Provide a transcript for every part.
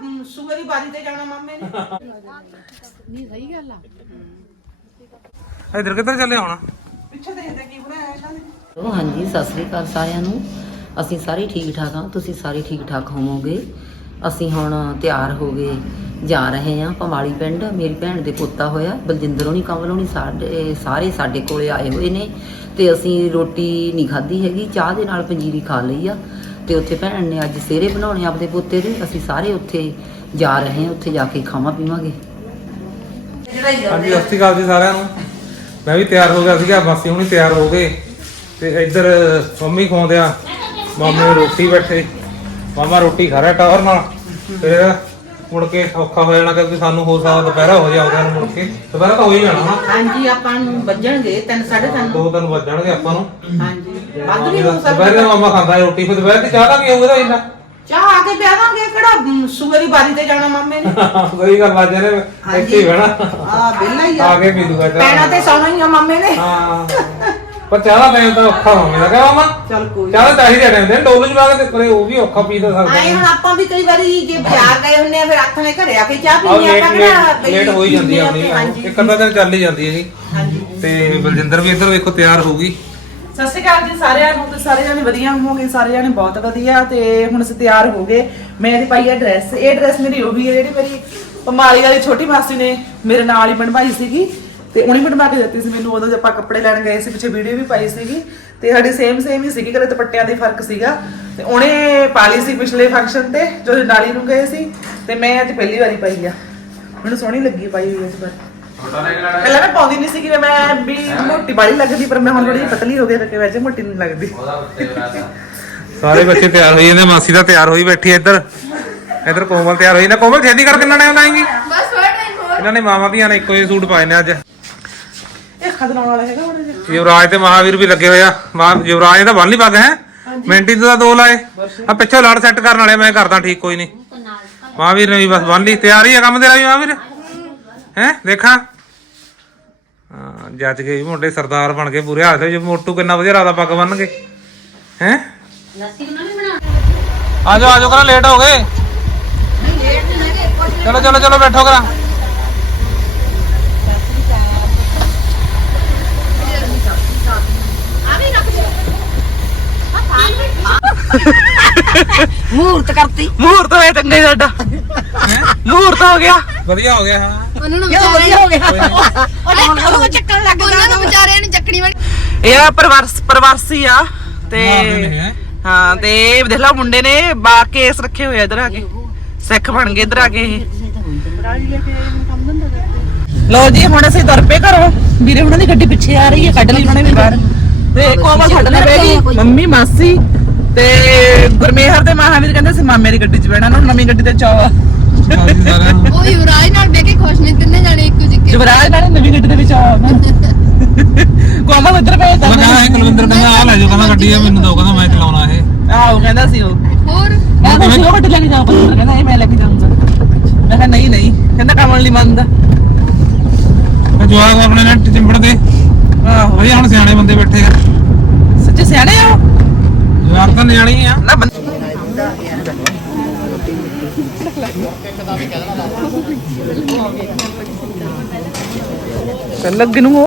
ਮ, ਸੂਏ ਦੀ ਬਾਰੀ ਤੇ ਜਾਣਾ ਮਾਮੇ ਨੇ। ਨਹੀਂ ਸਹੀ ਗੱਲ ਆ। ਇਧਰ ਕਿੱਧਰ ਚੱਲੇ ਹੁਣ? ਪਿੱਛੇ ਦੇਖਦੇ ਕੀ ਬਣਾਇਆ ਇਹਨਾਂ ਨੇ। ਹੈਲੋ, ਹਾਂਜੀ ਸਤਿ ਸ੍ਰੀ ਅਕਾਲ ਸਾਰਿਆਂ ਨੂੰ। ਅਸੀਂ ਸਾਰੇ ਠੀਕ ਠਾਕ ਹਾਂ ਤੁਸੀਂ ਸਾਰੇ ਠੀਕ ਠਾਕ ਹੋਵੋਗੇ। ਅਸੀਂ ਹੁਣ ਤਿਆਰ ਹੋ ਗਏ। ਜਾ ਰਹੇ ਹਾਂ ਪਮਾਲੀ ਪਿੰਡ। ਮੇਰੀ ਭੈਣ ਦੇ ਪੋਤਾ ਹੋਇਆ, ਬਲਜਿੰਦਰ ਹੋਣੀ ਕਮਲ ਹੋਣੀ, ਸਾਡੇ ਸਾਰੇ ਸਾਡੇ ਕੋਲੇ ਆਏ ਹੋਏ ਨੇ। ਤੇ ਅਸੀਂ ਰੋਟੀ ਨਹੀਂ ਖਾਧੀ ਹੈਗੀ, ਚਾਹ ਦੇ ਨਾਲ ਪੰਜੀਰੀ ਖਾ ਲਈ ਆ। ਤੇ ਉੱਥੇ ਭੈਣ ਨੇ ਅੱਜ ਸਿਹਰੇ ਬਣਾਉਣੇ ਆਪਦੇ ਪੋਤੇ ਦੇ। ਅਸੀਂ ਸਾਰੇ ਉੱਥੇ ਜਾ ਰਹੇ ਹਾਂ, ਉੱਥੇ ਜਾ ਕੇ ਖਾਵਾਂ ਪੀਵਾਂਗੇ। ਹਾਂਜੀ, ਸਤਿ ਸ਼੍ਰੀ ਅਕਾਲ ਜੀ ਸਾਰਿਆਂ ਨੂੰ। ਮੈਂ ਵੀ ਤਿਆਰ ਹੋ ਗਿਆ ਸੀਗਾ ਬਾਸੀ ਹੁਣੀ ਤਿਆਰ ਹੋ ਗਏ। ਤੇ ਇੱਧਰ ਮੰਮੀ ਖਵਾਉਂਦੇ ਆ, ਮਾਮੇ ਰੋਟੀ ਬੈਠੇ। ਮਾਮਾ ਰੋਟੀ ਖਾ ਰਿਹਾ ਟੌਰ ਨਾਲ। ਫਿਰ ਮੁੜ ਕੇ ਔਖਾ ਹੋ ਜਾਣਾ ਕਿਉਂਕਿ ਸਾਨੂੰ ਹੋ ਸਕਦਾ ਦੁਪਹਿਰਾ ਹੋ ਜਾ ਉਹਦਾ ਨੂੰ ਮੁੜ ਕੇ। ਦੁਪਹਿਰਾ ਤਾਂ ਹੋ ਹੀ ਜਾਣਾ ਹਾਂਜੀ ਆਪਾਂ ਨੂੰ ਵੱਜਣਗੇ 3 3:30 ਦੋ ਦਿਨ ਵੱਜਣਗੇ ਆਪਾਂ ਨੂੰ। ਹਾਂਜੀ। ਵੱਧ ਵੀ ਹੋ ਦੁਪਹਿਰ ਸਕਦਾ ਮਾਮਾ ਖਾਂਦਾ ਹੈ ਰੋਟੀ ਫਿਰ ਦੁਪਹਿਰ ਦੀ ਚਾਹ ਦਾ ਕੀ ਹੋਊਗਾ ਇੰਨਾ। ਚਾਹ ਆ ਕੇ ਪਿਆ ਦਾਂਗੇ ਕਿਹੜਾ ਮ, ਸੂਏ ਦੀ ਬਾਰੀ ਤੇ ਜਾਣਾ ਮਾਮੇ ਨੇ। ਸਹੀ ਗੱਲ ਆ ਜਰੇ ਇੱਥੇ ਹੀ ਬਹਿਣਾ। ਆ ਬੇਲਾ ਹੀ ਆ। ਆ ਕੇ ਪੀ ਦੂਗਾ ਪੈਣਾ ਚਾਹ ਤੇ ਸੌਣਾ ਹੀ ਆ ਮਾਮੇ ਨੇ। ਹਾਂ। ਪਰ ਚਾਹ ਦਾ ਟਾਈਮ ਤਾਂ ਔਖਾ ਹੋ ਗਿਆ। ਕਹਾਂ ਮਾਮਾ ਚੱਲ ਕੋਈ ਚਾਹ ਤਾਂ ਚਾਹੀਦਾ ਟਾਈਮ ਦੇ ਡੋਲੂ ਜਵਾ ਕੇ ਤੇ ਕਰੇ ਉਹ ਵੀ ਔਖਾ ਪੀ ਤਾਂ ਸਕਦਾ। ਆਏ ਹੁਣ ਆਪਾਂ ਵੀ ਕਈ ਵਾਰੀ ਜੇ ਬਾਜ਼ਾਰ ਗਏ ਹੁੰਨੇ ਆ ਫਿਰ ਹੱਥ ਨੇ ਘਰੇ ਆ ਕੇ ਚਾਹ ਆ ਪੀਣੀ ਲੇਟ ਆਪਾਂ ਕਿਹੜਾ ਲੇਟ ਬਈ ਲੇਟ ਹੋ ਹੀ ਜਾਂਦੀ ਆ ਆਪਣੀ ਇੱਕ ਅੱਧਾ ਦਿਨ ਚੱਲ ਹੀ ਜਾਂਦੀ ਹੈ ਜੀ ਹਾਂਜੀ। ਤੇ ਬਲਜਿੰਦਰ ਵੀ ਇੱਧਰ ਵੇਖੋ ਤਿਆਰ ਹੋ ਗਈ। ਸਤਿ ਸ਼੍ਰੀ ਅਕਾਲ ਜੀ ਸਾਰਿਆਂ ਨੂੰ ਤੇ ਸਾਰੇ ਜਾਣੇ ਵਧੀਆ ਹੋਵੋਗੇ ਸਾਰੇ ਜਾਣੇ ਬਹੁਤ ਵਧੀਆ ਤੇ ਹੁਣ ਅਸੀਂ ਤਿਆਰ ਹੋ ਗਏ। ਮੈਂ ਇਹਦੀ ਪਾਈ ਹੈ ਡਰੈਸ ਇਹ ਡਰੈਸ ਮੇਰੀ ਉਹੀ ਹੈ ਜਿਹੜੀ ਮੇਰੀ ਪਮਾਲੀ ਵਾਲੀ ਛੋਟੀ ਮਾਸੀ ਨੇ ਮੇਰੇ ਨਾਲ ਹੀ ਬਣਵਾਈ ਸੀਗੀ। ਤੇ ਉਹਨੇ ਬਣਵਾ ਕੇ ਦਿੱਤੀ ਸੀ ਮੈਨੂੰ ਉਦੋਂ ਜਦ ਆਪਾਂ ਕੱਪੜੇ ਲੈਣ ਗਏ ਸੀ ਪਿੱਛੇ ਵੀਡੀਓ ਵੀ ਪਾਈ ਸੀਗੀ। ਤੇ ਸਾਡੀ ਸੇਮ ਸੇਮ ਹੀ ਸੀਗੀ ਕਦੇ ਦੁਪੱਟਿਆਂ ਦੇ ਫ਼ਰਕ ਸੀਗਾ। ਤੇ ਉਹਨੇ ਪਾ ਲਈ ਸੀ ਪਿਛਲੇ ਫੰਕਸ਼ਨ ਤੇ ਜਦੋਂ ਨਾਲੀ ਨੂੰ ਗਏ ਸੀ ਤੇ ਮੈਂ ਅੱਜ ਪਹਿਲੀ ਵਾਰੀ ਪਾਈ ਆ। ਮੈਨੂੰ ਸੋਹਣੀ ਲੱਗੀ ਪਾਈ ਹੋਈ ਇਸ ਵਾਰ ਪਹਿਲਾਂ ਮੈਂ ਪਾਉਂਦੀ ਨਹੀਂ ਸੀ ਕਿ ਮੈਂ ਵੀ ਮੋਟੀ ਬਾੜੀ ਲੱਗਦੀ ਪਰ ਮੈਂ ਹੁਣ ਥੋੜੀ ਜਿਹੀ ਪਤਲੀ ਹੋ ਗਈ ਤੇ ਵੈਸੇ ਮੋਟੀ ਨਹੀਂ ਲੱਗਦੀ। ਸਾਰੇ ਬੱਚੇ ਤਿਆਰ ਹੋਈ ਜਾਂਦੇ ਮਾਸੀ ਦਾ ਤਿਆਰ ਹੋਈ ਬੈਠੀ ਹੈ ਇੱਧਰ। ਇੱਧਰ ਕੋਮਲ ਤਿਆਰ ਹੋਈ ਨਾ ਕੋਮਲ ਛੇਤੀ ਕਰ ਕਿੰਨਾ ਟਾਈਮ ਲਾਏਂਗੀ? ਬਸ ਥੋੜਾ ਟਾਈਮ ਹੋਰ। ਇਹਨਾਂ ਨੇ ਮਾਮਾ ਧੀਆਂ ਨੇ ਇੱਕੋ ਜਿਹੇ ਸੂਟ ਪਾਏ ਨੇ ਅੱਜ। ਵਾਲਾ ਹੈਗਾ ਉਹਨੇ ਜੀ ਯੁਵਰਾਜ ਤੇ ਮਹਾਵੀਰ ਵੀ ਲੱਗੇ ਹੋਏ ਆ। ਮਹਾ- ਯੁਵਰਾਜ ਨੇ ਤਾਂ ਬੰਨ ਲਈ ਪੱਗ ਹੈ? ਮਿੰਟੀ ਦਾ ਦੋ ਲਾਏ। ਆ ਪਿੱਛੋਂ ਲੜ ਸੈੱਟ ਕਰਨ ਵਾਲੇ ਮੈਂ ਕਰਦਾ ਠੀਕ ਕੋਈ ਨਹੀਂ ਮਹਾਵੀਰ ਨੇ ਵੀ ਬਸ ਬੰਨ ਲਈ। ਤਿਆਰੀ ਆ ਕੰਮ ਤੇਰਾ ਵੀ ਮਹਾਵੀਰ? ਹੈ? ਦੇਖਾਂ। ਜੱਜ ਗਏ ਮੁੰਡੇ ਸਰਦਾਰ ਬਣ ਕੇ ਪੂਰੇ ਹਾਲਤ ਵਿੱਚ ਮੋਟੂ ਕਿੰਨਾ ਵਧੀਆ ਰਾਦਾ ਪੱਗ ਬੰਨ ਕੇ। ਹੈ? ਆ ਜਾਓ ਆ ਜਾਓ ਕਰਾ ਲੇਟ ਹੋ ਗਏ। ਚਲੋ ਚਲੋ ਚਲੋ ਬੈਠੋ ਕਰਾ। ਮੂਰਤ ਕਰਤੀ। ਮੂਹਰਤ ਹੋਇਆ ਚੰਗਾ ਹੀ ਸਾਡਾ। ਮੂਹਰਤ ਹੋ ਗਿਆ। ਵਧੀਆ ਹੋ ਗਿਆ ਹਾਂ। ਉਹਨਾਂ ਨੂੰ ਕਿਉਂ ਵਧੀਆ ਹੋ ਗਿਆ। ਉਹ ਚੱਕਣ ਲੱਗ ਉਹਨਾਂ ਨੂੰ ਵਿਚਾਰਿਆਂ ਨੂੰ ਚੱਕਣੀ ਵਾਲੀ ਇਹ ਆ ਪਰਵਰਸ ਪ੍ਰਵਾਸੀ ਆ। ਤੇ ਮਾਰਦੇ ਨੇ ਹੈਂ। ਹਾਂ ਤੇ ਇਹ ਦੇਖ ਲਾ ਮੁੰਡੇ ਨੇ ਬਾ ਕੇਸ ਰੱਖੇ ਹੋਏ ਆ ਇਧਰ ਆ ਕੇ। ਸਿੱਖ ਬਣ ਗਏ ਇਧਰ ਆ ਕੇ ਇਹ। ਲੋ ਜੀ ਹੁਣ ਅਸੀਂ ਤੁਰ ਪਏ ਘਰੋਂ। ਵੀਰੇ ਉਹਨਾਂ ਦੀ ਗੱਡੀ ਪਿੱਛੇ ਆ ਰਹੀ ਹੈ ਕੱਢ ਲਈ ਉਹਨਾਂ ਨੇ ਵੀ ਬਾਹਰ ਤੇ ਕੋਮਲ ਛੱਡ ਲੈ ਬੈਗੀ ਮੰਮੀ ਮਾਸੀ। ਤੇ ਗੁਰਮੇਹਰ ਤੇ ਮਹਾਵੀਰ ਕਹਿੰਦੇ ਸੀ ਮਾਮੇ ਦੀ ਗੱਡੀ 'ਚ ਬਹਿਣਾ ਨਾ ਨਵੀਂ ਗੱਡੀ ਤੇ ਚਾਹ ਉਹ ਯੁਵਰਾਜ ਨਾਲ ਬਹਿ ਕੇ ਖੁਸ਼ ਨੇ ਤਿੰਨੇ ਜਾਣੇ ਇੱਕੋ ਜਿੱਕੇ ਜਵਰਾਜ ਨਾਲ ਨਵੀਂ ਗੱਡੀ ਦੇ ਵਿੱਚ ਆ ਕੋਮਲ ਉੱਧਰ ਪਏ ਮੈਂ ਕਹਿੰਦਾ ਇਹ ਕੁਲਵਿੰਦਰ ਕਹਿੰਦਾ ਆ ਲੈ ਜਾਓ ਕਹਿੰਦਾ ਗੱਡੀ ਆ ਮੈਨੂੰ ਦੋ ਕਹਿੰਦਾ ਮੈਂ ਚਲਾਉਣਾ ਇਹ। ਆਹੋ ਕਹਿੰਦਾ ਸੀ ਉਹ। ਹੋਰ? ਮੈਂ ਤਾਂ ਸ਼ੁਰੂ ਗੱਡੀ ਲੈ ਕੇ ਜਾਵਾਂ ਪਰ ਕਹਿੰਦਾ ਇਹ ਮੈਂ ਲੈ ਕੇ ਜਾਊਂਗਾ। ਮੈਂ ਕਿਹਾ ਨਹੀਂ ਨਹੀਂ ਕਹਿੰਦਾ ਕਮਲ ਨਹੀਂ ਮੰਨਦਾ। ਮੈਂ ਜਵਾਕ ਆਪਣੇ ਨਾਲ ਚਿੰਬੜ ਗਏ ਆਹੋ। ਵਧੀਆ ਹੁਣ ਸਿਆਣੇ ਬੰਦੇ ਬੈਠੇ ਆ। ਸੱਚੇ ਸਿਆਣੇ ਆ ਉਹ? ਜਵਾਕ ਤਾਂ ਨਿਆਣੇ ਹੀ ਆ। ਨਾ ਬੰਦ ਚੱਲ ਲੱਗੇ ਨੂੰ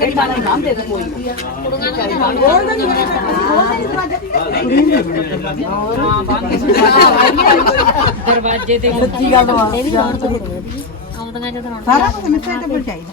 ਗਰੀਬਾਂ ਦੇ ਦਰਵਾਜ਼ੇ ਤੇ। ਸੱਚੀ ਗੱਲ ਆ। ਆਉਂਦੀਆਂ ਜਦੋਂ ਸਾਰਾ ਕੁਝ ਮਿੱਠੇ ਟੇਬਲ ਚਾਹੀਦਾ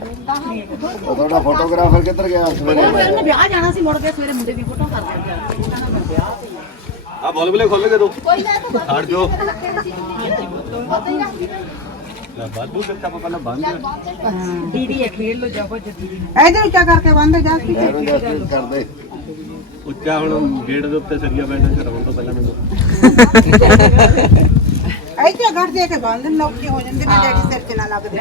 ਉਹ ਤੁਹਾਡਾ ਫੋਟੋਗ੍ਰਾਫਰ ਕਿੱਧਰ ਗਿਆ ਸਵੇਰੇ? ਉਹਨੇ ਵਿਆਹ ਜਾਣਾ ਸੀ ਮੁੜ ਕੇ ਸਵੇਰੇ ਮੁੰਡੇ ਦੀ ਫੋਟੋ ਕਰ ਦਿੰਦੇ ਆ ਬੋਲ ਬਲੇ ਖੋਲ ਕੇ ਦੋ। ਕੋਈ ਨਾ ਤੂੰ ਹਟ ਜੋ ਇਧਰ ਉੱਚਾ ਕਰਕੇ ਬੰਦ ਜਾ ਕੇ ਇਹਨੂੰ ਜਸਪ੍ਰੀਤ ਕਰ ਦੇ ਉੱਚਾ ਹੁਣ ਗੇਟ ਦੇ ਉੱਤੇ ਸਰੀਆ ਬੈਠਾ ਚੜਾਉਣ ਤੋਂ ਪਹਿਲਾਂ ਮੈਨੂੰ। ਇੱਥੇ ਘੜ ਦੇ ਕੇ ਬੰਦ ਨੌਕੀ ਹੋ ਜਾਂਦੇ ਨੇ ਡੈਡੀ ਸਿਰ ਚ ਨਾ ਲੱਗਦੇ।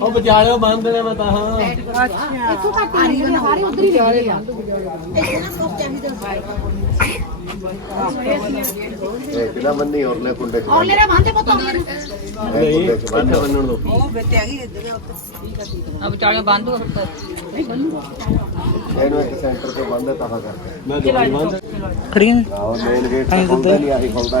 ਉਹ ਵਿਚਾਲਿਓ ਬੰਦ ਦੇਣਾ ਮੈਂ ਤਾਂ ਹਾਂ। ਇੱਥੋਂ ਘੱਟ ਹੀ ਨਹੀਂ ਸਾਰੇ ਉਧਰ ਹੀ ਰਹਿੰਦੇ ਆ। ਇਹ ਕਿਹੜਾ ਬੰਨੀ ਹੋਰ ਲੈ ਕੁੰਡੇ ਚ ਔਰ ਮੇਰਾ ਬੰਦੇ ਪਤਾ ਚ ਬੰਨ। ਬੰਨਣ ਦੋ। ਉਹ ਬੇਟੇ ਆ ਗਈ ਇੱਧਰ ਵਿਚਾਲੇ ਬੰਦ ਹੋ ਇਹਨੂੰ ਇੱਕ ਸੈਂਟਰ ਤੋਂ ਬੰਦ ਤਫਾ ਕਰਕੇ ਮੈਂ ਦੋਈ ਬੰਦ। ਖੜੀਆਂ ਨੇ ਆਹ ਮੇਨ ਗੇਟ ਤੇ ਖੁੱਲਦਾ ਨਹੀਂ ਆਹੀ ਖੁੱਲਦਾ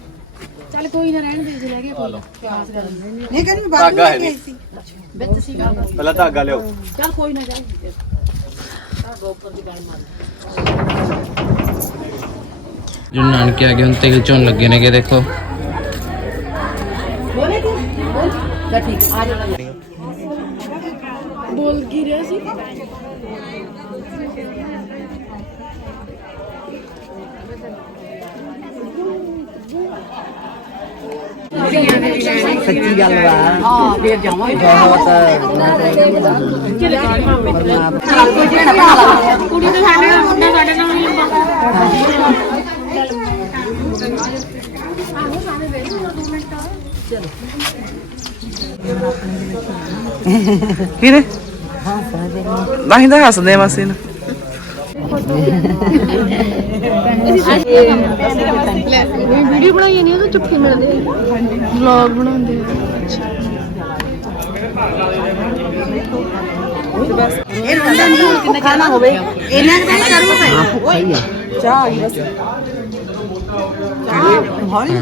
ਕੋਈ ਨਾ ਰਹਿਣ ਦੇ ਜੇ ਰਹਿ ਗਿਆ ਕੋਈ ਖਾਸ ਗੱਲ ਨਹੀਂ ਨਹੀਂ ਕਹਿੰਦੀ ਮੈਂ ਬਾਹਰ ਧਾਗਾ ਹੈ ਨਹੀਂ। ਸੀ। ਵਿੱਚ ਸੀਗਾ ਪਹਿਲਾਂ ਧਾਗਾ ਲਿਓ ਚੱਲ ਕੋਈ ਨਾ ਜਾਈ। ਜੋ ਨਾਨਕੇ ਆ ਗਏ ਹੁਣ ਤੇਲ ਚੋਣ ਲੱਗੇ ਨੇਗੇ ਦੇਖੋ। ਸੱਚੀ ਗੱਲ ਵਾ। ਹਾਂ ਫੇਰ ਜਾਵਾਂਗੇ ਬਹੁਤ ਕੁੜੀ ਤੇ ਸਾਡੇ ਨਾਲ ਮੁੰਡਾ ਸਾਡੇ ਨਾਲ ਹੀ। ਲੰਬਾ ਕਿਹਨੇ ਤਾਂ ਹੀ ਤਾਂ ਹੱਸਦੇ ਆ ਮਾਸੀ ਨੂੰ। ਵੀਡੀਓ ਬਣਾਈ ਨਹੀਂ ਉਹ ਚੁੱਪੀ ਮਿਲਦੇ ਵਲੌਗ ਬਣਾਉਂਦੇ ਇਹ ਮੁੰਡਾ ਨੂੰ ਭੁੱਖਾ ਨਾ ਹੋਵੇ ਇਹਨਾਂ ਨੂੰ ਤਾਂ ਕਰਨਾ ਪੈਣਾ ਓਏ ਚਾਹ ਆ। ਗਈ ਬਸ ਚਾਹ ਹੌਲੀ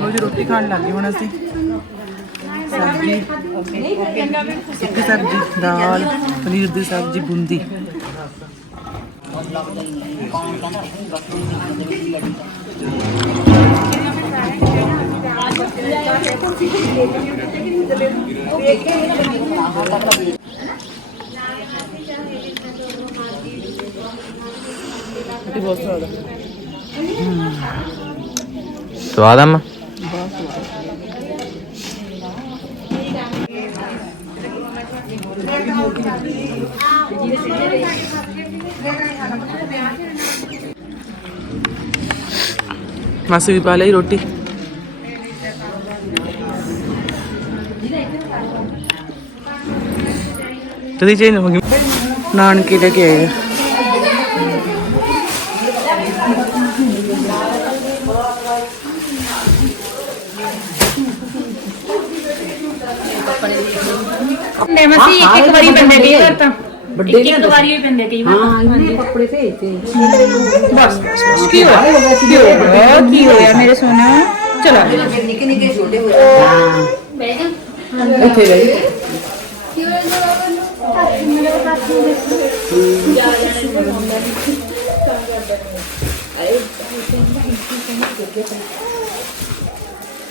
ਰੋਜ਼ ਰੋਟੀ ਖਾਣ ਲੱਗ ਹੁਣ ਅਸੀਂ। ਸਬਜ਼ੀ। ਸੁੱਕੀ ਸਬਜ਼ੀ ਦਾਲ ਪਨੀਰ ਦੀ ਸਬਜ਼ੀ ਬੂੰਦੀ। ਸਵਾਦ ਆ ਮਾਂ ਮਾਸੀ ਵੀ ਪਾ ਲਈ ਰੋਟੀ। ਤਦੀ ਚੇਂਜ ਹੋ ਗਈ। ਨਾਨਕੇ ਲੈ ਕੇ ਆਏ ਆ। ਮਸੀ ਇੱਕ ਇੱਕ ਵਾਰੀ ਬੰਦੇ ਦੀ ਘਰ ਵੱਡੇ ਇੱਕ ਇੱਕ ਵਾਰੀ ਹੀ ਬੰਦੇ ਕਈ ਵਾਰ ਹਾਂ ਇਹਨੇ ਕੱਪੜੇ ਭੇਜਤੇ ਕੀ ਹੋਇਆ ਕੀ ਹੋਇਆ ਕੀ ਹੋਇਆ ਮੇਰੇ ਸੋਨਾ ਚਲੋ ਨਿੱਕੇ ਨਿੱਕੇ ਛੋਟੇ ਹਾਂ ਬਹਿ ਜਾ ਇੱਥੇ ਰਹੀ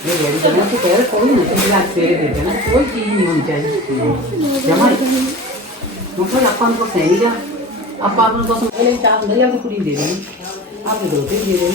ਇਹ ਜਿਹੜੀ ਜਨਾ ਤੇ ਕਹਿ ਕੋਈ ਨਹੀਂ ਤੇ ਲੱਗ ਫੇਰੇ ਦੇ ਦੇਣਾ ਕੋਈ ਚੀਜ਼ ਨਹੀਂ ਹੋਣੀ ਚਾਹੀਦੀ ਜਮਾ ਨੂੰ, ਆਪਾਂ ਨੂੰ ਕੋਈ ਨਹੀਂ ਜਾ ਆਪਾਂ ਨੂੰ ਕੋਈ ਇਹ ਚਾਹ ਹੁੰਦੇ ਜਾਂ ਕੁੜੀ ਦੇ ਦੇਣੀ। ਆਪ ਦੋ ਤੇ ਦੇ ਦੇਣੀ।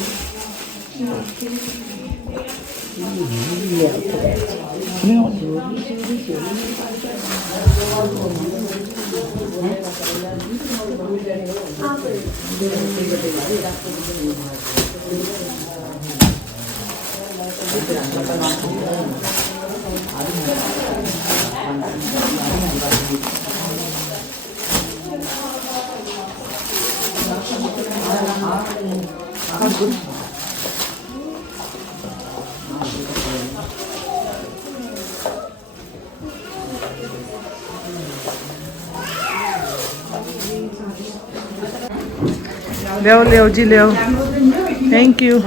ਲਿਓ ਲਿਓ ਜੀ ਲਿਓ ਥੈਂਕ ਯੂ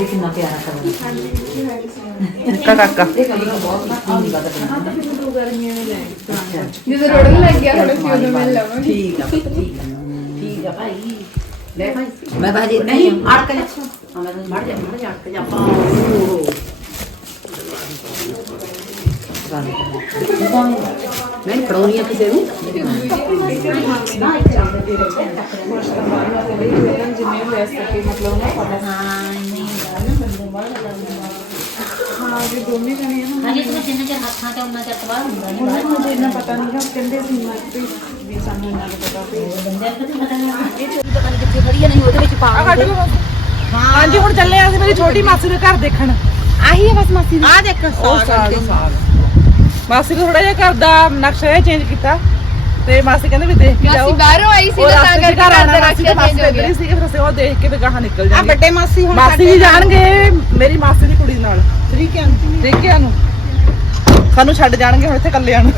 ਕਿੰਨਾ ਪਿਆਰਾ ਕਰਦਾ ਨਿੱਕਾ ਕਾਕਾ ਜਦੋਂ ਰੋੜਨ ਲੱਗ ਗਿਆ ਥੋੜੇ ਸੀ ਉਦੋਂ ਮੈਂ ਲਵਾਂਗੀ ਠੀਕ ਆ ਠੀਕ ਆ ਠੀਕ ਆ ਭਾਈ ਲੈ ਭਾਈ ਮੈਂ ਭਾਜੀ ਨਹੀਂ ਅੜਕ ਜਾ ਹਾਂ ਮੈਂ ਮੜ ਜਾ ਮੜ ਜਾ ਅੜਕ ਜਾ ਆਪਾਂ ਮੈਂ ਫੜਾਉਣੀ ਆ ਕਿਸੇ ਨੂੰ ਹਾਂਜੀ ਤੂੰ ਜਿੰਨਾ ਚਿਰ ਹੱਥਾਂ ਤੇ ਉਹਨਾਂ ਚਿਰ ਤਬਾਹ ਹੁੰਦਾ ਨਹੀਂ ਬਾਹਰ ਮੁਝੇ ਇੰਨਾ ਪਤਾ ਨਹੀਂ ਕਿ ਕਹਿੰਦੇ ਸੀ ਮੈਂ ਵੀ ਸਾਨੂੰ ਇੰਨਾ ਪਤਾ ਤੇ ਬੰਦੇ ਨੂੰ ਪਤਾ ਨਹੀਂ ਇਹ ਚੋਰੀ ਪਤਾ ਨਹੀਂ ਕਿੱਥੇ ਖੜੀ ਹੈ ਨਹੀਂ ਉਹਦੇ ਵਿੱਚ ਪਾ ਹਾਂਜੀ ਹੁਣ ਚੱਲੇ ਆ ਅਸੀਂ ਮੇਰੀ ਛੋਟੀ ਮਾਸੀ ਦੇ ਘਰ ਦੇਖਣ ਆਹੀ ਹੈ ਬਸ ਮਾਸੀ ਆ ਦੇਖ ਉਹ ਸਾਗ ਮਾਸੀ ਨੇ ਥੋੜਾ ਜਿਹਾ ਘਰ ਦਾ ਨਕਸ਼ਾ ਚੇਂਜ ਕੀਤਾ ਤੇ ਮਾਸੀ ਕਹਿੰਦੇ ਵੀ ਦੇਖ ਕੇ ਜਾਓ। ਮਾਸੀ ਬਾਹਰੋਂ ਆਈ ਸੀ ਤਾਂ ਕਰਕੇ ਘਰ ਦਾ ਦੇ ਚੇਂਜ ਹੋ ਗਿਆ ਹੀ ਸੀਗੇ ਫਿਰ ਅਸੀਂ ਉਹ ਦੇਖ ਕੇ ਤੇ ਗਾਹਾਂ ਨਿਕਲ ਆ ਜਾਣਗੇ ਵੱਡੇ ਮਾਸੀ ਹੁਣ ਮਾਸੀ ਜੀ ਜਾਣਗੇ ਮੇਰੀ ਮਾਸੀ ਦੀ ਕੁੜੀ ਨਾਲ। ਤਰੀਕਿਆਂ ਦੇਖਿਆ ਨੂੰ। ਸਾਨੂੰ ਛੱਡ ਜਾਣਗੇ ਹੁਣ ਇੱਥੇ ਇਕੱਲਿਆਂ ਨੂੰ।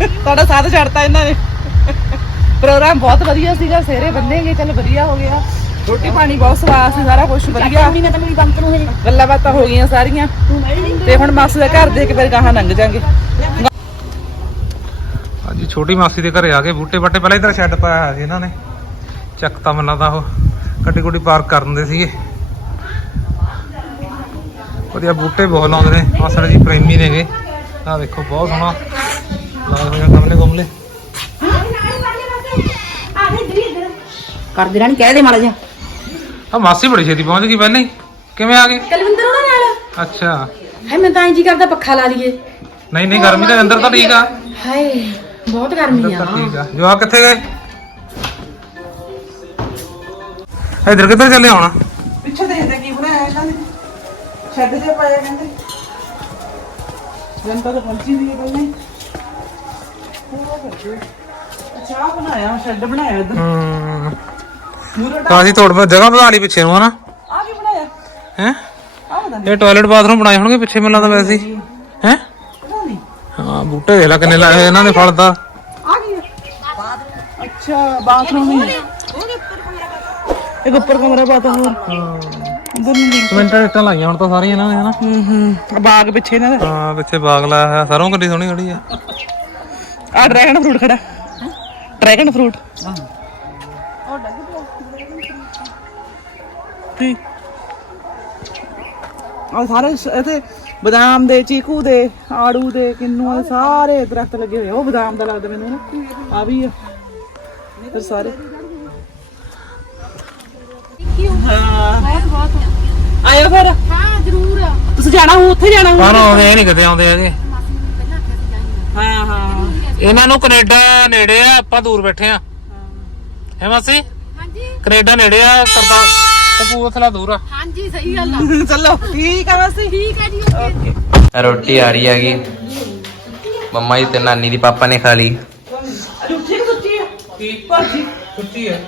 ਤੁਹਾਡਾ ਸਾਥ ਛੱਡਤਾ ਇਹਨਾਂ ਨੇ। ਪ੍ਰੋਗਰਾਮ ਬਹੁਤ ਵਧੀਆ ਸੀਗਾ ਸੇਰੇ ਬੰਨੇਗੇ ਚੱਲ ਵਧੀਆ ਹੋ ਗਿਆ। ਰੋਟੀ ਪਾਣੀ ਬਹੁਤ ਸਵਾਦ ਸੀ ਸਾਰਾ ਕੁਝ ਵਧੀਆ। ਮੈਂ ਤਾਂ ਮੇਰੀ ਬੰਤ ਨੂੰ ਹਜੇ ਗੱਲਾਂ ਬਾਤਾਂ ਹੋ ਗਈਆਂ ਸਾਰੀਆਂ। ਤੇ ਹੁਣ ਮਾਸੀ ਦਾ ਘਰ ਦੇਖ ਕੇ ਫਿਰ ਗਾਹਾਂ ਲੰਘ ਜਾਾਂਗੇ। ਹਾਂਜੀ ਛੋਟੀ ਮਾਸੀ ਦੇ ਘਰੇ ਆ ਕੇ ਬੂਟੇ ਬਾਟੇ। ਪਹਿਲਾਂ ਇਧਰ ਸ਼ੈੱਡ ਪਾਇਆ ਸੀ ਇਹਨਾਂ ਨੇ। ਚੱਕ ਤਾਂ ਮੈਨੂੰ ਲੱਗਦਾ ਉਹ ਗੱਡੀ ਗੁੱਡੀ ਪਾਰਕ ਕਰਨ ਦੇ ਸੀਗੇ। ਵਧੀਆ ਬੂਟੇ ਬਹੁਤ ਲਾਉਂਦੇ ਨੇ। ਮਾਸੜ ਜੀ ਪ੍ਰੇਮੀ ਨੇਗੇ। ਆਹ ਵੇਖੋ ਬਹੁਤ ਸੋਹਣਾ ਲਾਏ ਹੋਏ ਗਮਲੇ। ਗਮਲੇ ਕਰ ਦੇ ਰਾਣੀ ਕਹਿ ਦੇ ਮਾੜਾ ਜਿਹਾ। ਆ ਮਾਸੀ ਬੜੀ ਛੇਤੀ ਪਹੁੰਚ ਗਈ ਪਹਿਲਾਂ ਹੀ। ਕਿਵੇਂ ਆ ਗਏ ਕਲਵਿੰਦਰ ਉਹਨਾਂ ਨਾਲ? ਅੱਛਾ। ਹਾਏ ਮੈਂ ਤਾਂ ਇੰਜ ਹੀ ਕਰਦਾ ਪੱਖਾ ਲਾ ਲਈਏ। ਨਹੀਂ ਨਹੀਂ ਗਰਮੀ ਤਾਂ ਅੰਦਰ ਤਾਂ ਠੀਕ ਆ। ਹਾਏ ਬਹੁਤ ਗਰਮੀ ਅੰਦਰ ਆ। ਤਾਂ ਠੀਕ ਆ। ਜਵਾਕ ਕਿੱਥੇ ਗਏ? ਇਧਰ ਕਿੱਧਰ ਚੱਲੇ ਹੁਣ? ਪਿੱਛੇ ਦੇਖਦੇ ਕੀ ਬਣਾਇਆ ਇਹਨਾਂ ਨੇ। ਛੱਡ ਦੇ ਪਾਇਆ ਕਹਿੰਦੇ। ਜਨਤਾ ਤਾਂ ਪਹੁੰਚੀ ਦੀ ਹੈ ਪਹਿਲਾਂ ਹੀ। ਉਹ ਕਰਦੇ ਅੱਛਾ ਆਹ ਬਣਾਇਆ ਸ਼ੈੱਡ ਬਣਾਇਆ ਇੱਧਰ। ਹੂੰ। ਤਾਂ ਅਸੀਂ ਤੋੜ ਜਗ੍ਹਾ ਵਧਾ ਲਈ ਪਿੱਛੇ ਨੂੰ ਹਨਾ? ਆ ਕੀ ਬਣਾਇਆ? ਹੈ? ਪਤਾ ਇਹ ਟਾਇਲਟ ਬਾਥਰੂਮ ਬਣਾਏ ਹੋਣਗੇ ਪਿੱਛੇ ਮੈਨੂੰ ਲੱਗਦਾ ਵੈਸੇ ਹੀ। ਹੈ? ਪਤਾ ਬੂਟੇ ਦੇਖ ਲੈ ਕਿੰਨੇ ਲਾਏ ਇਹਨਾਂ ਨੇ ਫਲ ਦਾ। ਆ ਕੀ ਅੱਛਾ ਬਾਥਰੂਮ ਹੀ ਇੱਕ ਉੱਪਰ ਕਮਰਾ ਬਾਤ ਹੋਰ। ਸਮੈਂਟਾਂ ਇੱਟਾਂ ਲਾਈਆਂ ਹੁਣ ਤਾਂ ਸਾਰੀਆਂ ਇਹਨਾਂ ਨੇ ਹਨਾ? ਹੂੰ ਹੂੰ। ਬਾਗ ਪਿੱਛੇ ਇਹਨਾਂ ਦਾ। ਹਾਂ ਪਿੱਛੇ ਬਾਗ ਲਾਇਆ ਹੋਇਆ। ਸਰੋਂ ਕਿੰਨੀ ਸੋਹਣੀ ਖੜੀ ਆ। ਆ ਡਰੈਗਨ ਫਰੂਟ ਖੜਾ। ਡਰੈਗਨ ਫਰੂਟ ਠੀਕ ਆ ਸਾਰੇ ਇੱਥੇ ਬਦਾਮ ਦੇ ਚੀਕੂ ਦੇ ਆੜੂ ਦੇ ਕਿੰਨੂਆਂ ਦੇ ਸਾਰੇ ਦਰਖਤ ਲੱਗੇ ਹੋਏ ਆ। ਉਹ ਬਦਾਮ ਦਾ ਲੱਗਦਾ ਮੈਨੂੰ ਨਾ। ਆ ਵੀ ਆ। ਫਿਰ ਸਾਰੇ। ਹਾਂ। ਆਇਓ ਫਿਰ। ਹਾਂ ਜ਼ਰੂਰ ਤੁਸੀਂ ਜਾਣਾ ਹੋ ਉੱਥੇ ਜਾਣਾ ਹੋ ਪਰ ਆਉਂਦੇ ਨਹੀਂ ਕਿਤੇ ਆਉਂਦੇ ਹੈਗੇ। ਹਾਂ ਹਾਂ। ਇਹਨਾਂ ਨੂੰ ਕੈਨੇਡਾ ਨੇੜੇ ਆ ਆਪਾਂ ਦੂਰ ਬੈਠੇ ਆ। ਹੈ। ਮਾਸੀ? ਹਾਂਜੀ। ਕੈਨੇਡਾ ਨੇੜੇ ਆ ਕਰਤਾ ਕਪੂਰਥਲਾ ਦੂਰ ਆ। ਹਾਂਜੀ ਸਹੀ ਗੱਲ ਆ। ਚਲੋ ਠੀਕ ਆ ਬਸ। ਠੀਕ ਹੈ ਜੀ ਓਕੇ। ਰੋਟੀ ਆ ਰਹੀ ਹੈਗੀ। ਮੰਮਾ ਜੀ ਤੇ ਨਾਨੀ ਦੀ ਪਾਪਾ ਨੇ ਖਾ ਲਈ। ਰੁੱਠੀ ਕਿ ਸੁੱਚੀ ਆ? ਭਾਜੀ ਛੁੱਟੀ ਹੈ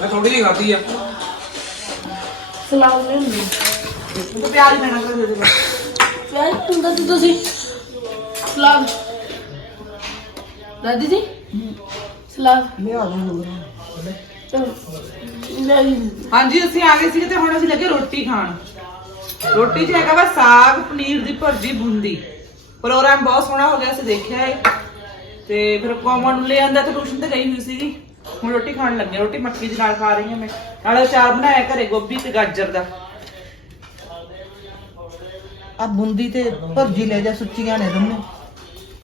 ਮੈਂ ਥੋੜੀ ਜਿਹੀ ਖਾਧੀ ਆ। ਸਲਾਮ ਲੈ ਲਈ ਉਹ ਪਿਆਰ ਹੀ ਪੈਣਾ ਕਰ ਦੇ ਦੇ ਯਾਰ ਤੂੰ ਦੱਸ ਤੁਸੀਂ ਸਲਾਮ ਦਾਦੀ ਜੀ ਸਲਾਮ ਲਿਆ ਚਲੋ ਲੈ ਲਈ ਹਾਂਜੀ ਅਸੀਂ ਆ ਗਏ ਸੀ ਤੇ ਹੁਣ ਅਸੀਂ ਲੱਗੇ ਰੋਟੀ ਖਾਣ। ਰੋਟੀ 'ਚ ਹੈਗਾ ਵਾ ਸਾਗ ਪਨੀਰ ਦੀ ਭੁਰਜੀ ਬੂੰਦੀ। ਪ੍ਰੋਗਰਾਮ ਬਹੁਤ ਸੋਹਣਾ ਹੋ ਗਿਆ ਅਸੀਂ ਦੇਖਿਆ ਏ। ਤੇ ਫਿਰ ਕੋਮਨ ਨੂੰ ਲੈ ਆਂਦਾ ਤੇ ਟਿਊਸ਼ਨ ਤੇ ਗਈ ਹੋਈ ਸੀਗੀ। ਹੁਣ ਰੋਟੀ ਖਾਣ ਲੱਗੇ ਰੋਟੀ ਮੱਕੀ ਦੇ ਨਾਲ ਖਾ ਰਹੀ ਹਾਂ ਮੈਂ। ਨਾਲੇ ਚਾਰ ਬਣਾਇਆ ਘਰੇ ਗੋਭੀ ਤੇ ਗਾਜਰ ਦਾ। ਆ ਬੁੰਦੀ ਤੇ ਭਰਜੀ ਲੈ ਜਾ ਸੁੱਚੀਆਂ ਨੇ ਦੋਨੇ